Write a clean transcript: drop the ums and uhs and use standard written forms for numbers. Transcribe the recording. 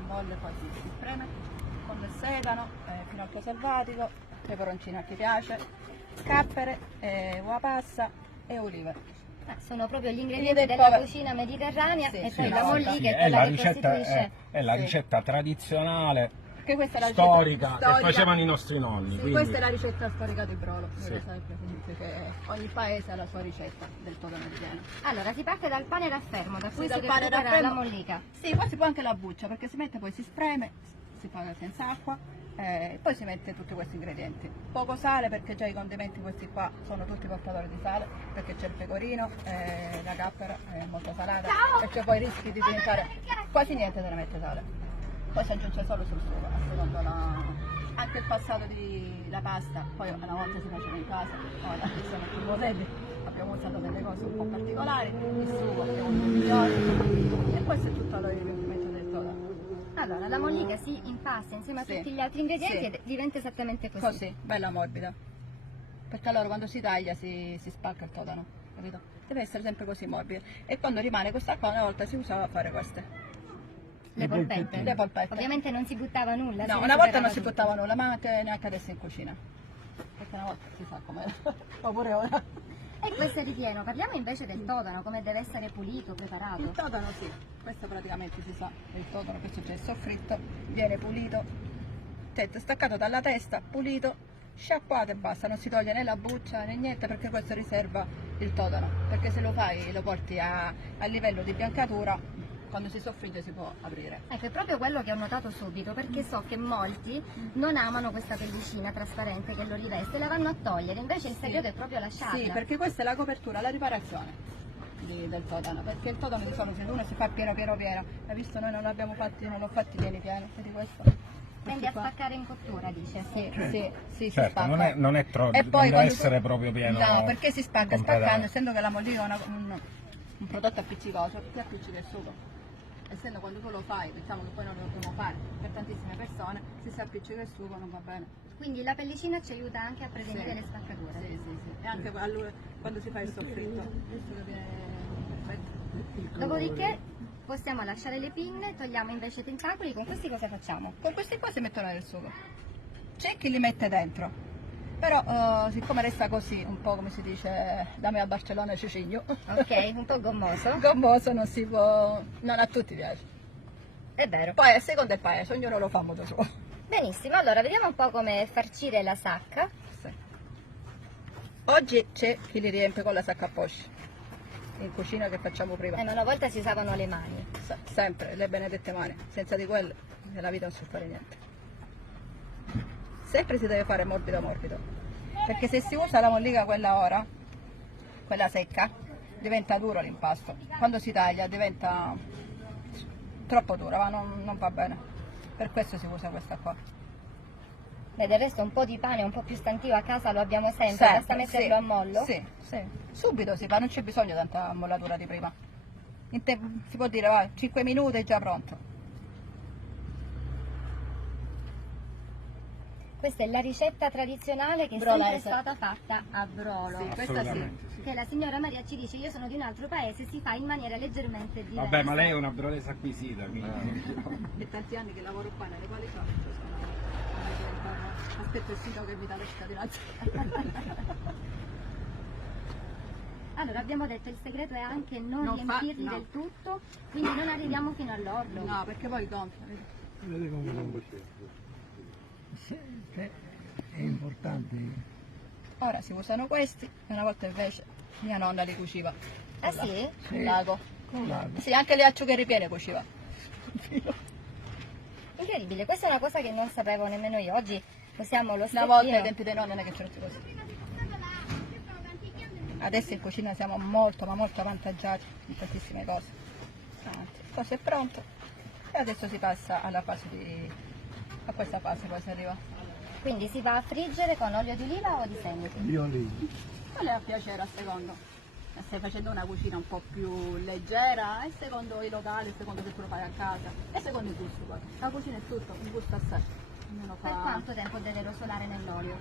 molle, poi si spreme con il sedano, finocchio selvatico, peperoncino a chi piace, cappere, uova passa e olive. Sono proprio gli ingredienti della cucina mediterranea, sì, e sì, poi la mollica è è quella la che ricetta, costituisce... è la ricetta tradizionale, Che questa è la storica, ricetta che facevano i nostri nonni. Sì, quindi... questa è la ricetta storica di Brolo, Sì. che ogni paese ha la sua ricetta del todano ripieno. Allora, si parte dal pane raffermo, da cui si dal pane recupera raffermo. la mollica. Sì, poi si può anche la buccia, perché si mette, poi si spreme, si fa senza acqua, poi si mette tutti questi ingredienti. Poco sale, perché già i condimenti questi qua sono tutti portatori di sale, perché c'è il pecorino, la cappera è molto salata, perché poi rischi di diventare quasi niente se ne mette sale. Poi si aggiunge solo sul sugo, a secondo anche il passato la pasta, poi una volta si faceva in casa, ora siamo più moderni, abbiamo usato delle cose un po' particolari, il sugo è un migliore, e questo è tutto il riempimento del todano. Allora, la mollica si impasta insieme a tutti gli altri ingredienti e diventa esattamente così. Così, bella morbida. Perché allora quando si taglia si spacca il todano, capito? Deve essere sempre così morbida. E quando rimane questa qua, una volta si usava a fare queste. Le polpette. Le polpette. Ovviamente non si buttava nulla. No, una volta non si buttava nulla, ma neanche adesso in cucina. Perché una volta si sa com'è. Oppure ora. E questo è ripieno. Parliamo invece del todano, come deve essere pulito, preparato. Il todano sì, questo praticamente si sa, il todano, questo c'è il soffritto, viene pulito, staccato dalla testa, pulito, sciacquato e basta, non si toglie né la buccia né niente, perché questo riserva il todano, perché se lo fai, lo porti a livello di biancatura, quando si soffrigge si può aprire. Ecco, è proprio quello che ho notato subito, perché so che molti non amano questa pellicina trasparente che lo riveste, la vanno a togliere, invece il segreto è proprio lasciarla. Sì, perché questa è la copertura, la riparazione del todano, perché il todano di solito se uno si fa pieno, hai visto, noi non l'abbiamo fatti, non l'ho fatti pieni, vedi questo? Tende a spaccare in cottura, dice. Sì, si certo, spacca. non è troppo, E poi deve essere proprio pieno. No, perché si spacca, spaccando, essendo che la mollica è un prodotto appiccicoso, ti appiccica il sugo. Essendo quando tu lo fai, diciamo che poi non lo dobbiamo fare per tantissime persone, se si appiccica il sugo non va bene. Quindi la pellicina ci aiuta anche a prevenire le spaccature. Sì. E anche quando si fa il soffritto, visto che viene perfetto. Dopodiché possiamo lasciare le pinne, togliamo invece i tentacoli. Con questi cosa facciamo? Con questi qua si mettono nel sugo. C'è chi li mette dentro. Però siccome resta così, un po' come si dice da me a Barcellona cicigno. Ok, un po' gommoso. Gommoso non si può, non a tutti piace. È vero. Poi a seconda del paese, ognuno lo fa a modo suo. Benissimo, allora vediamo un po' come farcire la sacca. Sì. Oggi c'è chi li riempie con la sacca a poche. In cucina che facciamo prima. Ma una volta si usavano le mani. Sempre, le benedette mani. Senza di quelle nella vita non si può fare niente. Sempre si deve fare morbido, perché se si usa la mollica quella ora, quella secca, diventa duro l'impasto. Quando si taglia diventa troppo dura, ma non va bene. Per questo si usa questa qua. Beh, del resto un po' di pane un po' più stantivo a casa lo abbiamo sempre, basta metterlo a mollo? Sì. Subito si fa, non c'è bisogno di tanta mollatura di prima. Si può dire, vai, 5 minuti è già pronto. Questa è la ricetta tradizionale che è sempre stata fatta a Brolo. Sì, questa sì. Che la signora Maria ci dice, io sono di un altro paese, si fa in maniera leggermente diversa. Vabbè, ma lei è una brolesa acquisita, quindi... È tanti anni che lavoro qua nelle qualità, aspetto il sito che mi dà le cittadinanze. Allora, abbiamo detto il segreto è anche non riempirli del tutto, quindi non arriviamo fino all'orlo. No, perché poi gonfia. Vedi come non è importante. Ora si usano questi, una volta invece mia nonna li cuciva. Ah sì? Sul lago. Con l'ago. Sì, anche le acciughe ripiene cuciva. Incredibile, questa è una cosa che non sapevo nemmeno io. Oggi usiamo lo Una volta ai steccino. tempi dei nonni non è che c'erano più così. Adesso in cucina siamo molto avvantaggiati in tantissime cose. Questo è pronto e adesso si passa alla fase a questa fase, poi si arriva. Quindi si va a friggere con olio di oliva o di semi? Di oliva. Qual è a piacere a secondo? Stai facendo una cucina un po' più leggera, e secondo i locali, secondo se tu lo fai a casa, e secondo il gusto poi. La cucina è tutto, il gusto a sé. Per quanto tempo deve rosolare nell'olio?